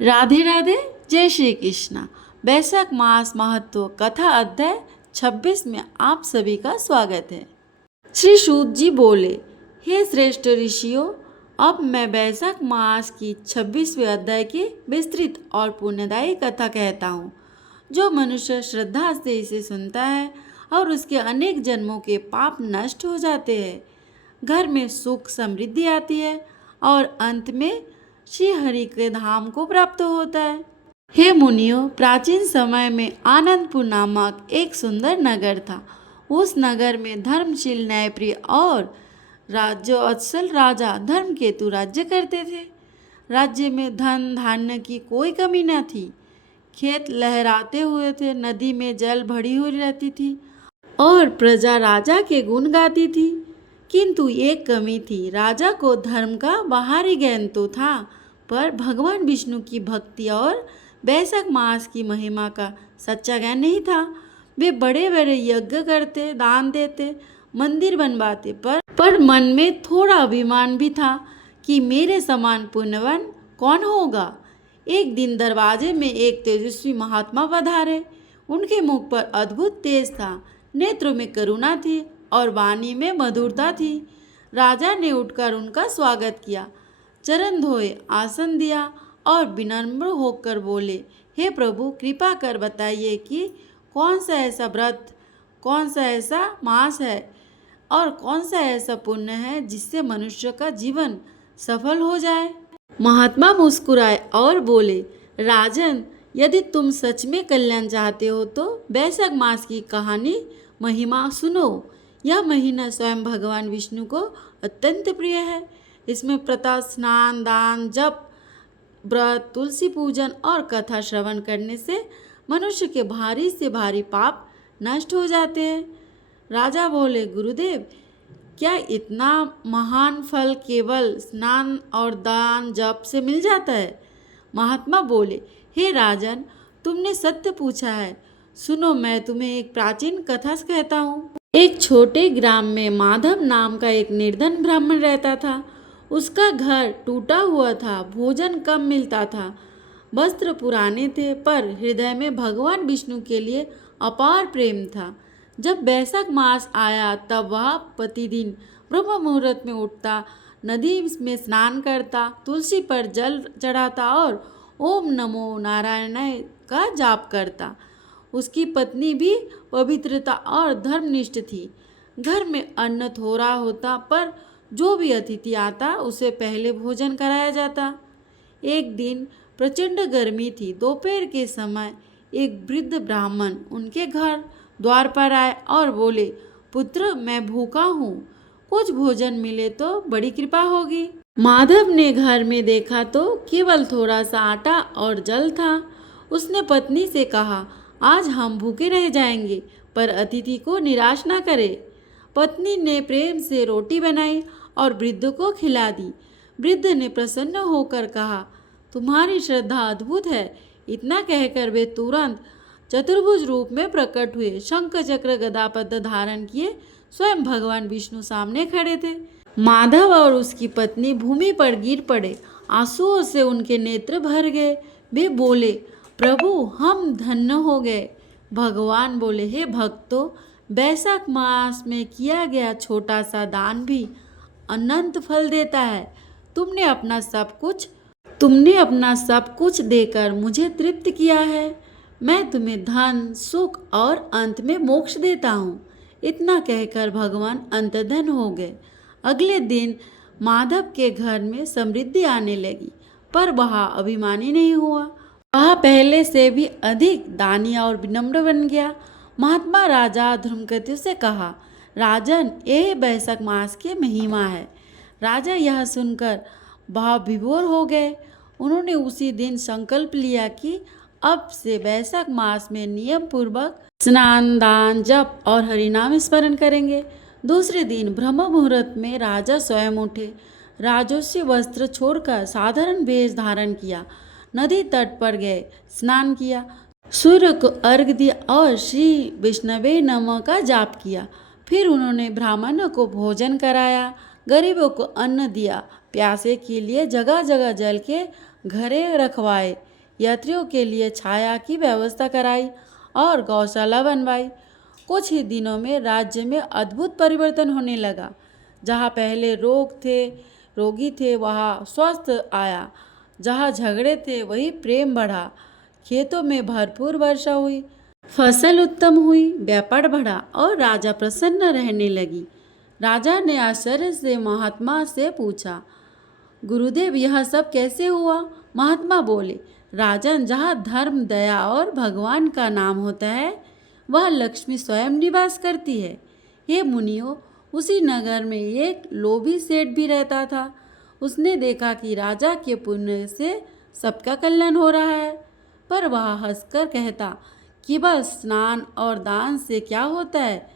राधे राधे। जय श्री कृष्णा। बैसाख मास महत्व कथा अध्याय 26 में आप सभी का स्वागत है। श्री सूत जी बोले, हे श्रेष्ठ ऋषियों, अब मैं बैसाख मास की 26वें अध्याय की विस्तृत और पुण्यदायी कथा कहता हूँ। जो मनुष्य श्रद्धा से इसे सुनता है और उसके अनेक जन्मों के पाप नष्ट हो जाते हैं, घर में सुख समृद्धि आती है और अंत में श्री हरि के धाम को प्राप्त होता है। हे मुनियों, प्राचीन समय में आनंदपुर नामक एक सुंदर नगर था। उस नगर में धर्मशील, न्यायप्रिय और राज्योत्सल राजा धर्मकेतु राज्य करते थे। राज्य में धन धान्य की कोई कमी न थी। खेत लहराते हुए थे, नदी में जल भरी हुई रहती थी और प्रजा राजा के गुण गाती थी। किंतु एक कमी थी, राजा को धर्म का बाहरी ज्ञान तो था, पर भगवान विष्णु की भक्ति और बैसाख मास की महिमा का सच्चा ज्ञान नहीं था। वे बड़े बड़े यज्ञ करते, दान देते, मंदिर बनवाते, पर मन में थोड़ा अभिमान भी था कि मेरे समान पुण्यवान कौन होगा। एक दिन दरवाजे में एक तेजस्वी महात्मा पधारे। उनके मुख पर अद्भुत तेज था, नेत्रों में करुणा थी और वाणी में मधुरता थी। राजा ने उठकर उनका स्वागत किया, चरण धोए, आसन दिया और विनम्र होकर बोले, हे प्रभु, कृपा कर बताइए कि कौन सा ऐसा व्रत, कौन सा ऐसा मास है और कौन सा ऐसा पुण्य है जिससे मनुष्य का जीवन सफल हो जाए। महात्मा मुस्कुराए और बोले, राजन, यदि तुम सच में कल्याण चाहते हो तो बैसाख मास की कहानी महिमा सुनो। यह महीना स्वयं भगवान विष्णु को अत्यंत प्रिय है। इसमें प्रतः स्नान, दान, जप, व्रत, तुलसी पूजन और कथा श्रवण करने से मनुष्य के भारी से भारी पाप नष्ट हो जाते हैं। राजा बोले, गुरुदेव, क्या इतना महान फल केवल स्नान और दान जप से मिल जाता है? महात्मा बोले, हे राजन, तुमने सत्य पूछा है। सुनो, मैं तुम्हें एक प्राचीन कथा कहता हूँ। एक छोटे ग्राम में माधव नाम का एक निर्धन ब्राह्मण रहता था। उसका घर टूटा हुआ था, भोजन कम मिलता था, वस्त्र पुराने थे, पर हृदय में भगवान विष्णु के लिए अपार प्रेम था। जब बैसाख मास आया तब वह प्रतिदिन ब्रह्म मुहूर्त में उठता, नदी में स्नान करता, तुलसी पर जल चढ़ाता और ओम नमो नारायणाय का जाप करता। उसकी पत्नी भी पवित्रता और धर्मनिष्ठ थी। घर में अन्न थोड़ा होता, पर जो भी अतिथि आता उसे पहले भोजन कराया जाता। एक दिन प्रचंड गर्मी थी। दोपहर के समय एक वृद्ध ब्राह्मण उनके घर द्वार पर आए और बोले, पुत्र, मैं भूखा हूँ, कुछ भोजन मिले तो बड़ी कृपा होगी। माधव ने घर में देखा तो केवल थोड़ा सा आटा और जल था। उसने पत्नी से कहा, आज हम भूखे रह जाएंगे, पर अतिथि को निराश ना करे। पत्नी ने प्रेम से रोटी बनाई और वृद्ध को खिला दी। वृद्ध ने प्रसन्न होकर कहा, तुम्हारी श्रद्धा अद्भुत है। इतना कहकर वे तुरंत चतुर्भुज रूप में प्रकट हुए, शंख चक्र गदा पद्म धारण किए, स्वयं भगवान विष्णु सामने खड़े थे। माधव और उसकी पत्नी भूमि पर गिर पड़े, आंसुओं से उनके नेत्र भर गए। वे बोले, प्रभु, हम धन्य हो गए। भगवान बोले, हे भक्तों, बैसाख मास में किया गया छोटा सा दान भी अनंत फल देता है। तुमने अपना सब कुछ देकर मुझे तृप्त किया है। मैं तुम्हें धन, सुख और अंत में मोक्ष देता हूँ। इतना कहकर भगवान अंतर्धान हो गए। अगले दिन माधव के घर में समृद्धि आने लगी, पर वह अभिमानी नहीं हुआ। वह पहले से भी अधिक दानी और विनम्र बन गया। महात्मा राजा धर्मकेतु से कहा, राजन, यह बैसाख मास की महिमा है। राजा यह सुनकर भाव विभोर हो गए। उन्होंने उसी दिन संकल्प लिया कि अब से बैसाख मास में नियम पूर्वक स्नान, दान, जप और हरिनाम स्मरण करेंगे। दूसरे दिन ब्रह्म मुहूर्त में राजा स्वयं उठे, राजस्व वस्त्र छोड़कर साधारण वेश धारण किया, नदी तट पर गए, स्नान किया, सूर्य को अर्घ्य दिया और श्री विष्णवे नमः का जाप किया। फिर उन्होंने ब्राह्मणों को भोजन कराया, गरीबों को अन्न दिया, प्यासे के लिए जगह जगह जल के घरे रखवाए, यात्रियों के लिए छाया की व्यवस्था कराई और गौशाला बनवाई। कुछ ही दिनों में राज्य में अद्भुत परिवर्तन होने लगा। जहाँ पहले रोगी थे वहाँ स्वस्थ आया, जहाँ झगड़े थे वही प्रेम बढ़ा। खेतों में भरपूर वर्षा हुई, फसल उत्तम हुई, व्यापार बढ़ा और राजा प्रसन्न रहने लगी। राजा ने आश्चर्य से महात्मा से पूछा, गुरुदेव यह सब कैसे हुआ? महात्मा बोले, राजन, जहाँ धर्म, दया और भगवान का नाम होता है वह लक्ष्मी स्वयं निवास करती है। हे मुनियों, उसी नगर में एक लोभी सेठ भी रहता था। उसने देखा कि राजा के पुण्य से सबका कल्याण हो रहा है, पर वह हंसकर कहता कि बस स्नान और दान से क्या होता है,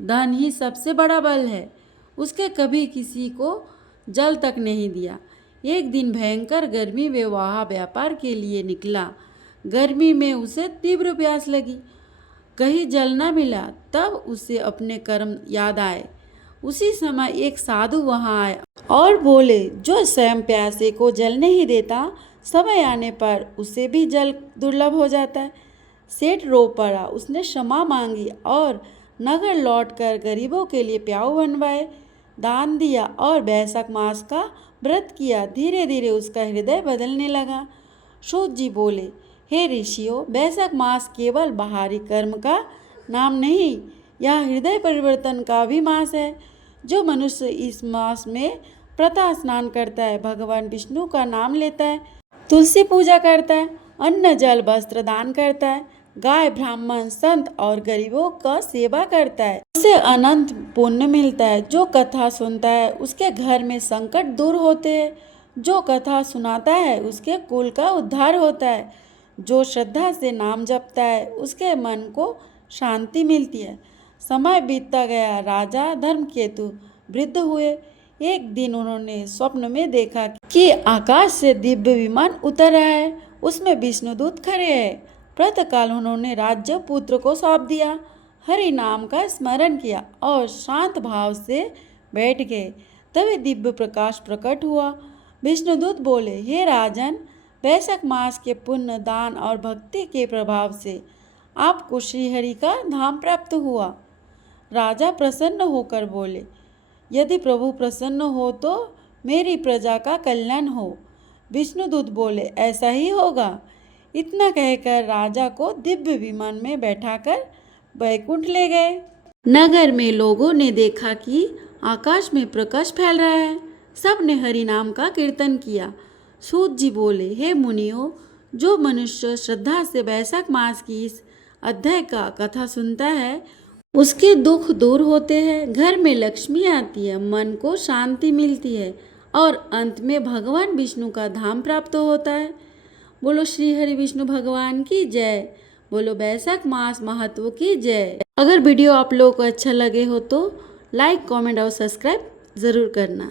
धन ही सबसे बड़ा बल है। उसके कभी किसी को जल तक नहीं दिया। एक दिन भयंकर गर्मी में वह व्यापार के लिए निकला। गर्मी में उसे तीव्र प्यास लगी, कहीं जल न मिला, तब उसे अपने कर्म याद आए। उसी समय एक साधु वहां आए और बोले, जो स्वयं प्यासे को जल नहीं देता, समय आने पर उसे भी जल दुर्लभ हो जाता है। सेठ रो पड़ा। उसने क्षमा मांगी और नगर लौटकर गरीबों के लिए प्याऊ बनवाए, दान दिया और वैशाख मास का व्रत किया। धीरे धीरे उसका हृदय बदलने लगा। सूत जी बोले, हे ऋषियों, वैशाख मास केवल बाहरी कर्म का नाम नहीं, यह हृदय परिवर्तन का भी मास है। जो मनुष्य इस मास में प्रातः स्नान करता है, भगवान विष्णु का नाम लेता है, तुलसी पूजा करता है, अन्न जल वस्त्र दान करता है, गाय ब्राह्मण संत और गरीबों का सेवा करता है, उसे अनंत पुण्य मिलता है। जो कथा सुनता है उसके घर में संकट दूर होते हैं, जो कथा सुनाता है उसके कुल का उद्धार होता है, जो श्रद्धा से नाम जपता है उसके मन को शांति मिलती है। समय बीतता गया। राजा धर्मकेतु वृद्ध हुए। एक दिन उन्होंने स्वप्न में देखा कि आकाश से दिव्य विमान उतर रहा है, उसमें विष्णुदूत खड़े हैं। प्रातःकाल उन्होंने राज्य पुत्र को सौंप दिया, हरि नाम का स्मरण किया और शांत भाव से बैठ गए। तभी दिव्य प्रकाश प्रकट हुआ। विष्णुदूत बोले, हे राजन, वैशाख मास के पुण्य, दान और भक्ति के प्रभाव से आपको श्रीहरि का धाम प्राप्त हुआ। राजा प्रसन्न होकर बोले, यदि प्रभु प्रसन्न हो तो मेरी प्रजा का कल्याण हो। विष्णुदूत बोले, ऐसा ही होगा। इतना कहकर राजा को दिव्य विमान में बैठाकर वैकुंठ ले गए। नगर में लोगों ने देखा कि आकाश में प्रकाश फैल रहा है। सब ने हरि नाम का कीर्तन किया। सूत जी बोले, हे मुनियों, जो मनुष्य श्रद्धा से वैशाख मास की इस अध्याय का कथा सुनता है उसके दुख दूर होते हैं, घर में लक्ष्मी आती है, मन को शांति मिलती है और अंत में भगवान विष्णु का धाम प्राप्त होता है। बोलो श्री हरि विष्णु भगवान की जय। बोलो वैशाख मास महत्व की जय। अगर वीडियो आप लोगों को अच्छा लगे हो तो लाइक, कमेंट और सब्सक्राइब ज़रूर करना।